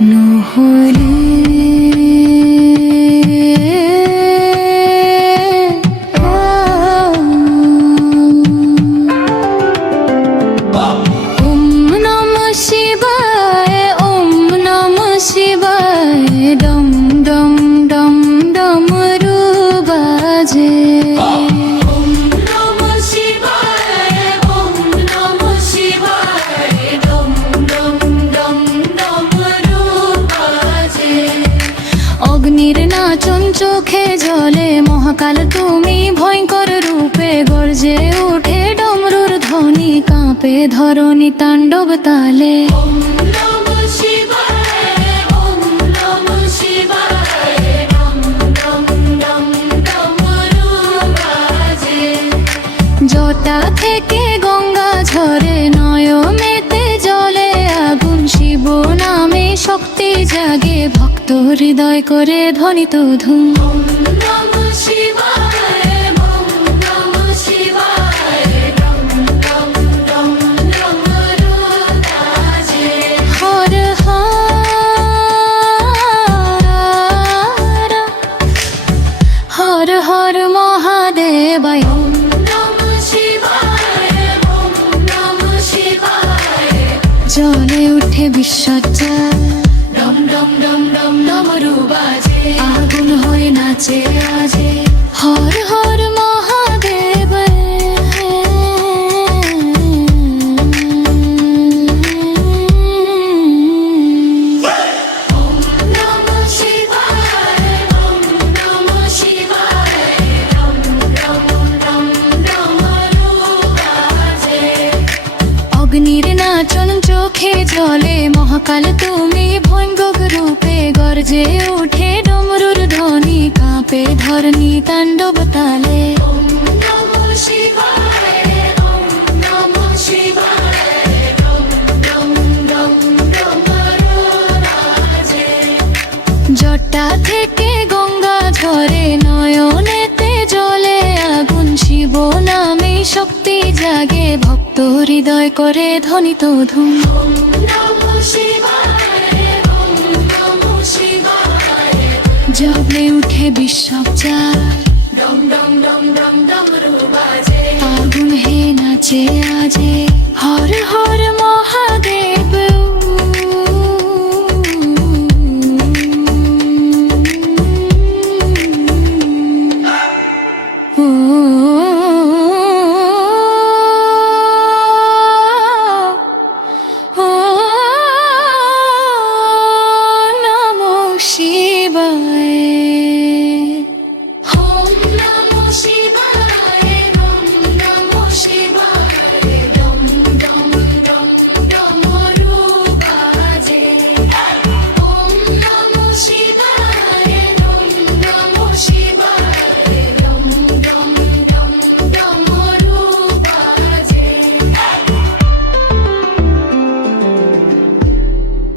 নহলে ডম ডম ডম ডমরু বাজে ওম নমঃ শিবায় ওম নমঃ শিবায় ডম ডম ডম ডমরু বাজে অগ্নির নাচন চোখে জলে মহাকাল তুমি ভয়ঙ্কর রূপে গর্জে ওঠে ডমরুর ধ্বনি কাঁপে ধরণী তাণ্ডব তালে জটা থেকে গঙ্গা ঝরে নয়নেতে জলে আগুন শিব নামে শক্তি জাগে ভক্ত হৃদয় করে ধ্বনিত ধুম হর হর হর মহাদেবায় জলে উঠে বিশ্বজ্জা ডম ডম ডম ডম ডমরু বাজে আগুন হয়ে নাচে আজে হর হর মহাদেব অগ্নির নাচন চোখে জলে মহাকাল তুমি ভয়ঙ্কর রূপে গর্জে ওঠে ডমরুর ধ্বনি কাঁপে ধরণী তাণ্ডব তালে জটা থেকে গঙ্গা ঝরে নয়নেতে জলে আগুন শিব নামে শক্তি জাগে ভক্ত হৃদয় করে ধ্বনিত ধুম জলে উঠে বিশ্বজ্জার ডম ডম ডম ডম ডমরু বাজে আগুন হে নাচে আজে হর হর মহাদেব নমঃ শিবায়।